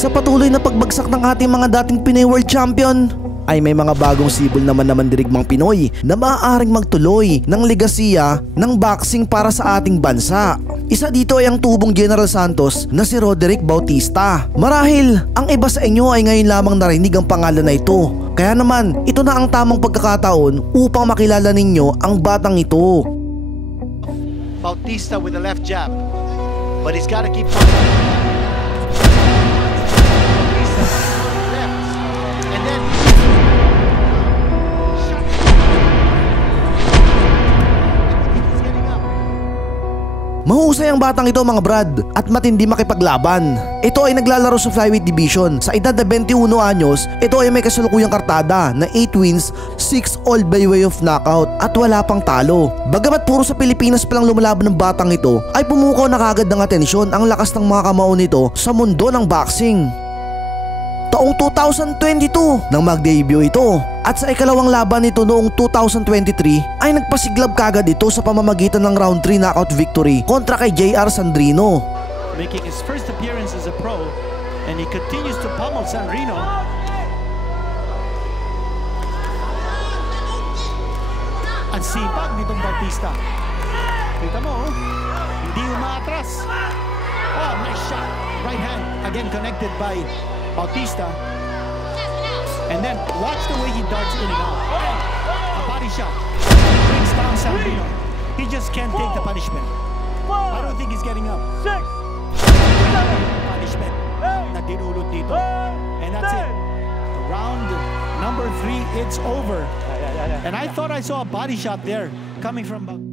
Sa patuloy na pagbagsak ng ating mga dating Pinoy World Champion, ay may mga bagong sibol naman dirigmang Pinoy na maaaring magtuloy ng legasiya ng boxing para sa ating bansa. Isa dito ay ang tubong General Santos na si Roderick Bautista. Marahil ang iba sa inyo ay ngayon lamang narinig ang pangalan na ito. Kaya naman, ito na ang tamang pagkakataon upang makilala ninyo ang batang ito. Bautista with the left jab, but he's got to keep fighting. Mahusay ang batang ito mga brad at matindi makipaglaban. Ito ay naglalaro sa flyweight division. Sa edad na 21 anyos, ito ay may kasalukuyang kartada na 8 wins, 6 all by way of knockout at wala pang talo. Bagamat puro sa Pilipinas palang lumalaban ng batang ito, ay pumukaw na kagad ng atensyon ang lakas ng mga kamao nito sa mundo ng boxing. Taong 2022 nang mag-debut ito at sa ikalawang laban nito noong 2023 ay nagpasiglab kagad ito sa pamamagitan ng round 3 knockout victory kontra kay JR Sandrino. Making his first appearance as a pro and he continues to pummel Sandrino. Ang sipag nitong Bautista. Kita mo, hindi umaatras. Oh, nice shot. Right hand again connected by Bautista, and then watch the way he darts in and out. A body shot brings down Sandrino. He just can't take the punishment. I don't think he's getting up. Punishment na dinulot dito, and that's it. Round number 3, it's over. And I thought I saw a body shot there coming from Bautista.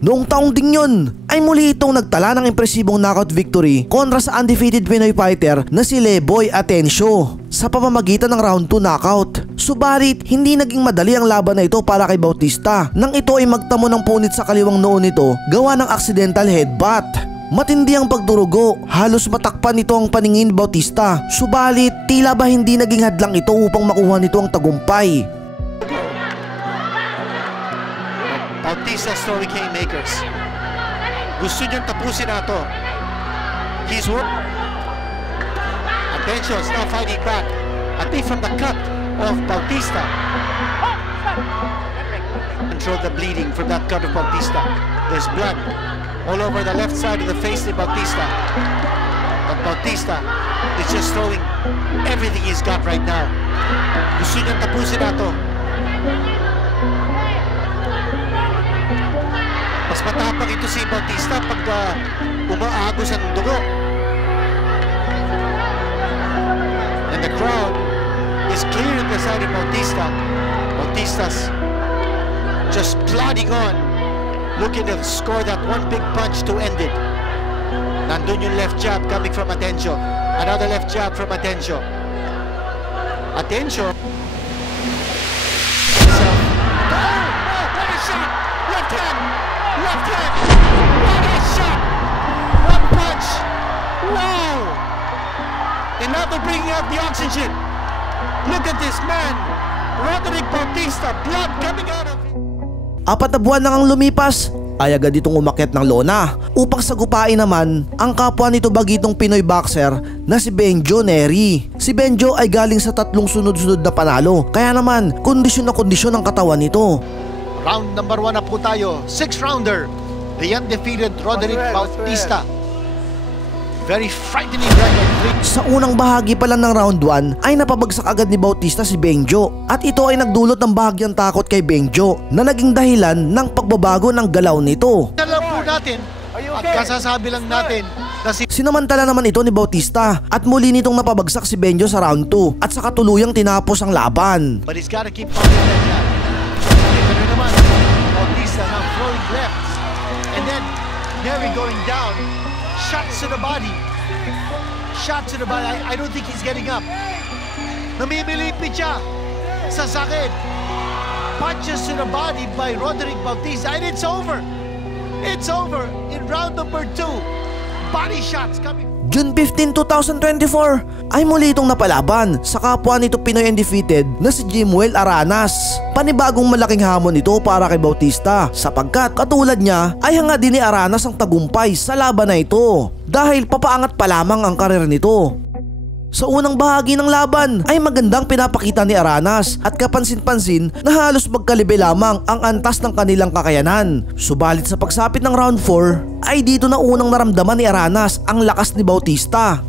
Noong taong ding yun, ay muli itong nagtala ng impresibong knockout victory kontra sa undefeated Pinoy fighter na si Leboy Atencio sa pamamagitan ng round 2 knockout. Subalit, hindi naging madali ang laban na ito para kay Bautista nang ito ay magtamo ng punit sa kaliwang noo nito gawa ng accidental headbutt. Matindi ang pagdurugo, halos matakpan nito ang paningin ni Bautista. Subalit, tila ba hindi naging hadlang ito upang makuha nito ang tagumpay. Bautista story makers. Gusto niyang tapusin na ito. He's work. Atencio is now fighting back. At least from the cut of Bautista. Control the bleeding from that cut of Bautista. There's blood all over the left side of the face of Bautista. But Bautista is just throwing everything he's got right now. Gusto niyang tapusin na ito. Mas matapang ito si Bautista pag umaagos ang dugo. And the crowd is clear on the side of Bautista. Bautista's just plodding on, looking to score that one big punch to end it. Nandun yung left jab coming from Atencio. Another left jab from Atencio. Atencio. What a shot! Left hand! Left hand! What a shot! One punch! Wow! And now they're bringing out the oxygen. Look at this man! Roderick Bautista, blood coming out of him. 4 na buwan nang lumipas, ay agad itong umakyat ng lona upang sagupain naman ang kapwa nito bagitong Pinoy boxer na si Benjo Nery. Si Benjo ay galing sa 3 sunod-sunod na panalo, kaya naman kondisyon na kondisyon ang katawan nito. Round number 1 na po tayo. 6-rounder. The undefeated Roderick Bautista. Very frightening record. Sa unang bahagi pa lang ng round 1 ay napabagsak agad ni Bautista si Benjo. At ito ay nagdulot ng bahagyang takot kay Benjo na naging dahilan ng pagbabago ng galaw nito. Alam po natin at kasasabi lang natin na sinamantala naman ito ni Bautista at muli nitong napabagsak si Benjo sa round 2 at sa katuluyang tinapos ang laban. But he's gotta keep pumping that jab. Ito na naman, Bautista now throwing lefts. And then, Nery going down. Shots to the body. Shots to the body. I don't think he's getting up. Namimilipit siya sa sakit. Punches to the body by Roderick Bautista. And it's over. It's over in round number 2. Body shots coming. June 15, 2024 ay muli itong napalaban sa kapwa nito Pinoy undefeated na si Jimuel Aranas. Panibagong malaking hamon ito para kay Bautista sapagkat katulad niya ay hanga din ni Aranas ang tagumpay sa laban na ito dahil papaangat pa lamang ang karir nito. Sa unang bahagi ng laban ay magandang pinapakita ni Aranas at kapansin-pansin na halos magkalibe lamang ang antas ng kanilang kakayanan. Subalit sa pagsapit ng round 4 ay dito na unang naramdaman ni Aranas ang lakas ni Bautista.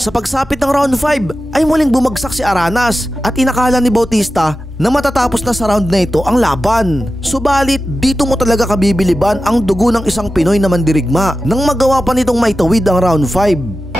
Sa pagsapit ng round 5 ay muling bumagsak si Aranas at inakala ni Bautista na matatapos na sa round na ito ang laban. Subalit dito mo talaga kabibiliban ang dugo ng isang Pinoy na mandirigma nang magawa pa nitong maitawid ang round 5.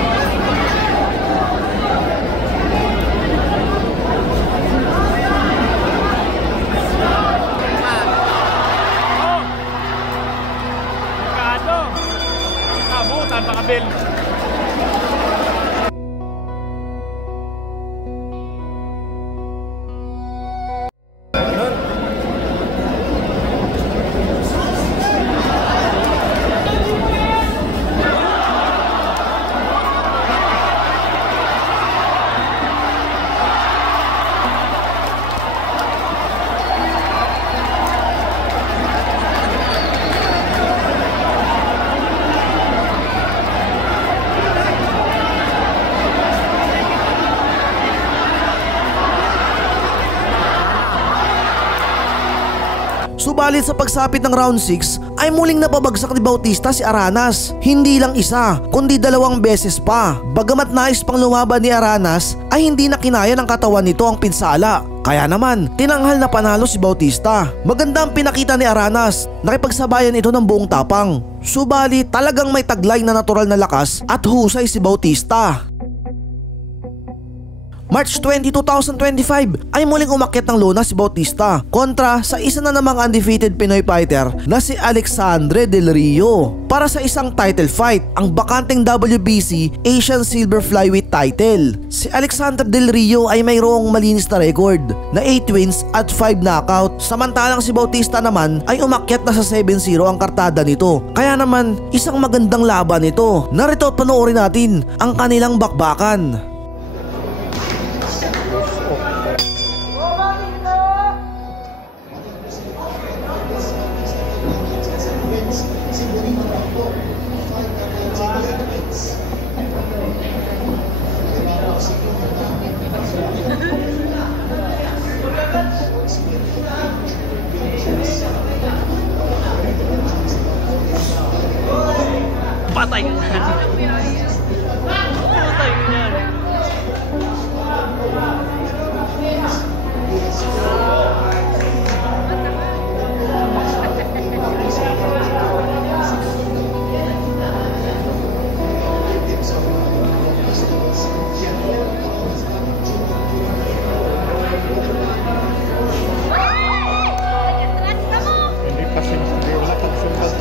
Subalit sa pagsapit ng round 6 ay muling napabagsak ni Bautista si Aranas. Hindi lang isa, kundi 2 beses pa. Bagamat nais pang lumaban ni Aranas ay hindi na kinaya ng katawan nito ang pinsala. Kaya naman, tinanghal na panalo si Bautista. Maganda ang pinakita ni Aranas, nakipagsabayan ito ng buong tapang. Subalit talagang may taglay na natural na lakas at husay si Bautista. March 20, 2025 ay muling umakyat ng lona si Bautista kontra sa isa na namang undefeated Pinoy fighter na si Alexandre Del Rio para sa isang title fight, ang bakanteng WBC Asian Silver Flyweight title. Si Alexandre Del Rio ay mayroong malinis na record na 8 wins at 5 knockout, samantalang si Bautista naman ay umakyat na sa 7-0 ang kartada nito. Kaya naman isang magandang laban ito. Narito at panoorin natin ang kanilang bakbakan. Patay ka na. Patay ka na. Hindi pa sinasabi, wala pang sunod.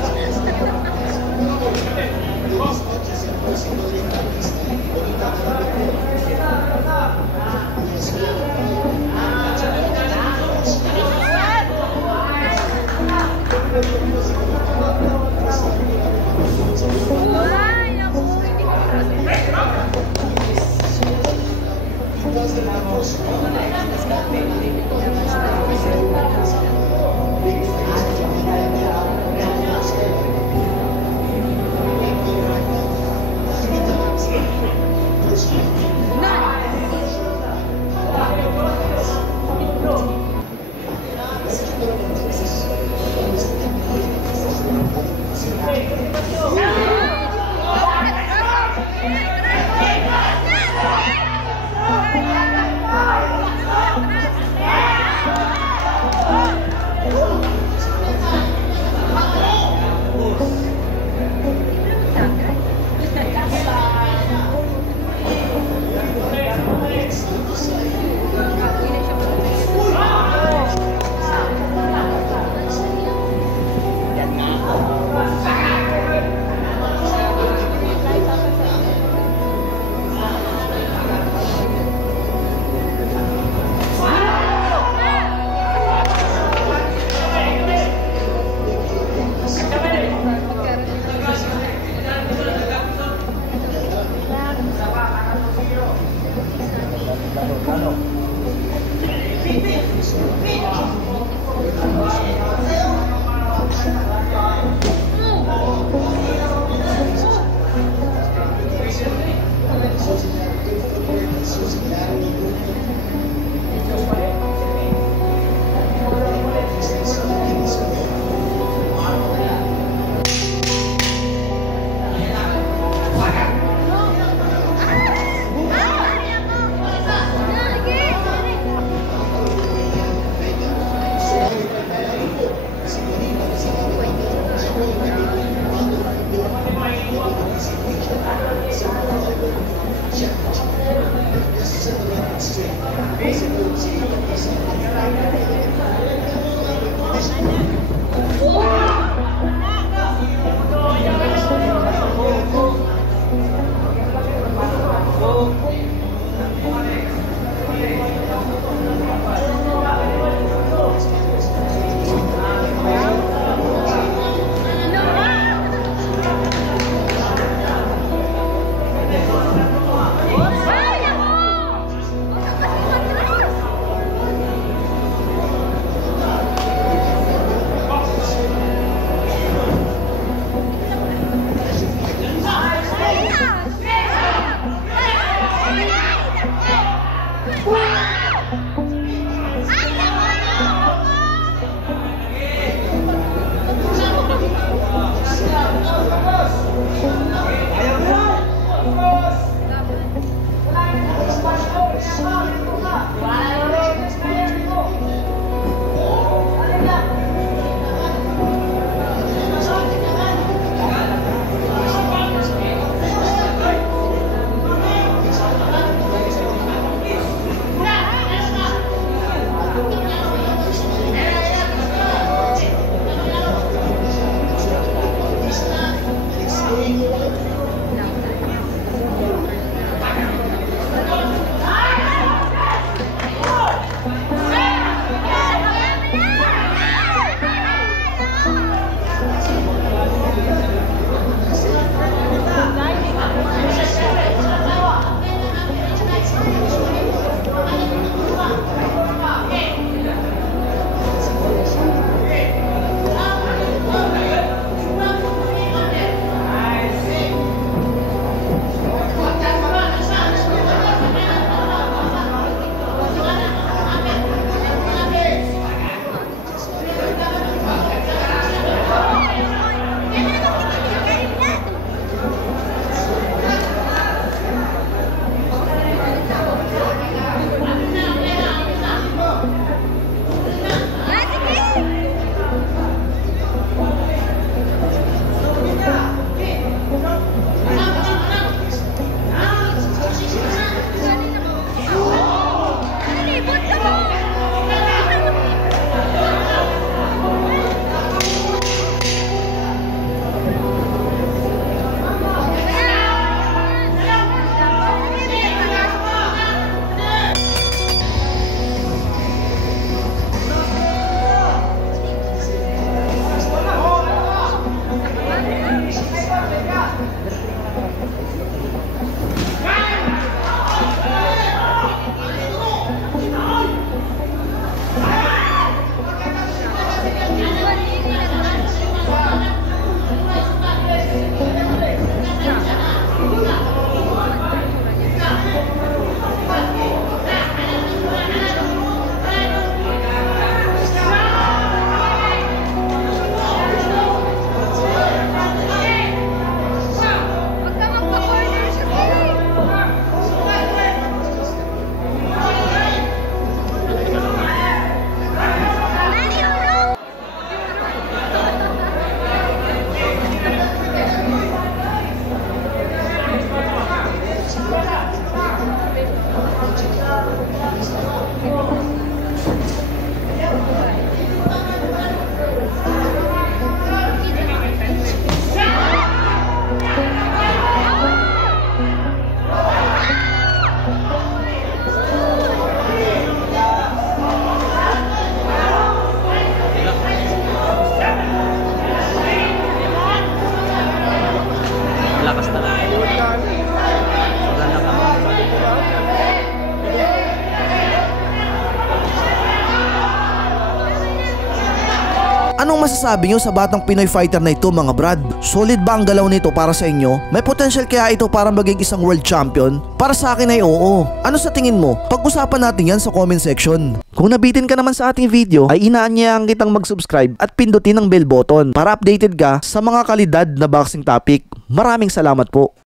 Anong masasabi nyo sa batang Pinoy fighter na ito mga brad? Solid ba ang galaw nito para sa inyo? May potential kaya ito para maging isang world champion? Para sa akin ay oo. Ano sa tingin mo? Pag-usapan natin yan sa comment section. Kung nabitin ka naman sa ating video ay inaanyayahan kitang mag-subscribe at pindutin ang bell button para updated ka sa mga kalidad na boxing topic. Maraming salamat po.